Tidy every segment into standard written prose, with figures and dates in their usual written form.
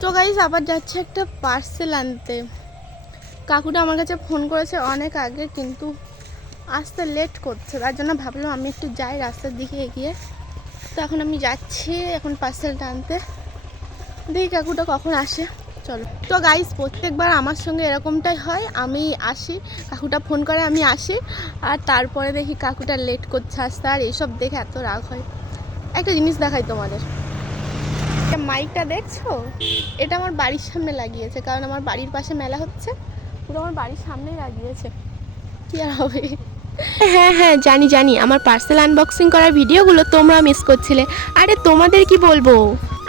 তো গাইস আবার যাচ্ছে একটা পার্সেল আনতে। কাকুটা আমার কাছে ফোন করেছে অনেক আগে, কিন্তু আসতে লেট করছে, তার জন্য ভাবলাম আমি একটু যাই রাস্তার দিকে এগিয়ে। তো এখন আমি যাচ্ছি এখন পার্সেলটা আনতে, দেখি কাকুটা কখন আসে। চলো। তো গাইস প্রত্যেকবার আমার সঙ্গে এরকমটাই হয়, আমি আসি, কাকুটা ফোন করে, আমি আসি, আর তারপরে দেখি কাকুটা লেট করছে আসতে, আর এইসব দেখে এত রাগ হয়। একটা জিনিস দেখাই তোমাদের, মাইকটা দেখছো, এটা আমার বাড়ির সামনে লাগিয়েছে, কারণ আমার বাড়ির পাশে মেলা হচ্ছে, পুরো আমার বাড়ির সামনেই লাগিয়েছে, কি আর হবে। হ্যাঁ হ্যাঁ জানি জানি, আমার পার্সেল আনবক্সিং করার ভিডিওগুলো তোমরা মিস করছিলে। আরে তোমাদের কি বলবো,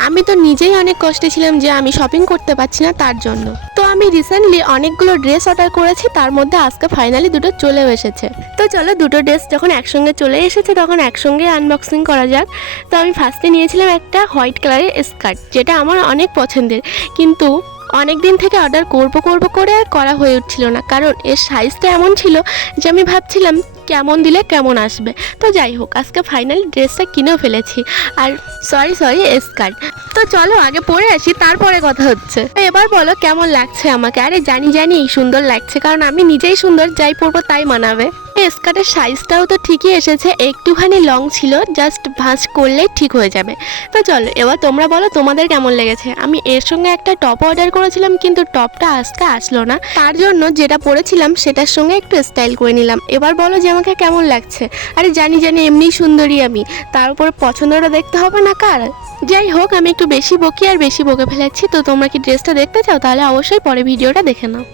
আমি তো নিজেই অনেক কষ্টে ছিলাম যে আমি শপিং করতে পারছি না, তার জন্য। তো আমি রিসেন্টলি অনেকগুলো ড্রেস অর্ডার করেছি, তার মধ্যে আজকে ফাইনালি দুটো চলেও এসেছে। তো চলো দুটো ড্রেস যখন একসঙ্গে চলে এসেছে তখন একসঙ্গে আনবক্সিং করা যাক। তো আমি ফার্স্টে নিয়েছিলাম একটা হোয়াইট কালারের স্কার্ট, যেটা আমার অনেক পছন্দের, কিন্তু অনেক দিন থেকে অর্ডার করব করে আর করা হয়ে উঠছিল না, কারণ এর সাইজটা এমন ছিল যে আমি ভাবছিলাম কেমন দিলে কেমন আসবে। তো যাই হোক, আজকে ফাইনালি ড্রেসটা কিনেও ফেলেছি, আর সরি স্কার্ট। তো চলো আগে পরে আসি, তারপরে কথা হচ্ছে। এবার বলো কেমন লাগছে আমাকে। আরে জানি সুন্দর লাগছে, কারণ আমি নিজেই সুন্দর, যাই পরবো তাই মানাবে। এই স্কার্টের সাইজটাও তো ঠিকই এসেছে, একটুখানি লং ছিল, জাস্ট ভাঁজ করলেই ঠিক হয়ে যাবে। তো চলো এবার তোমরা বলো তোমাদের কেমন লেগেছে। আমি এর সঙ্গে একটা টপ অর্ডার করেছিলাম, কিন্তু টপটা আজকে আসলো না, তার জন্য যেটা পরেছিলাম সেটার সঙ্গে একটু স্টাইল করে নিলাম। এবার বলো যে আমাকে কেমন লাগছে। আরে জানি এমনিই সুন্দরী আমি, তার উপরে পছন্দটা দেখতে হবে না কার। যাই হোক, আমি একটু বেশি বকি আর বেশি বকে ফেলেছি। তো তোমরা কি ড্রেসটা দেখতে চাও, তাহলে অবশ্যই পরে ভিডিওটা দেখে নাও।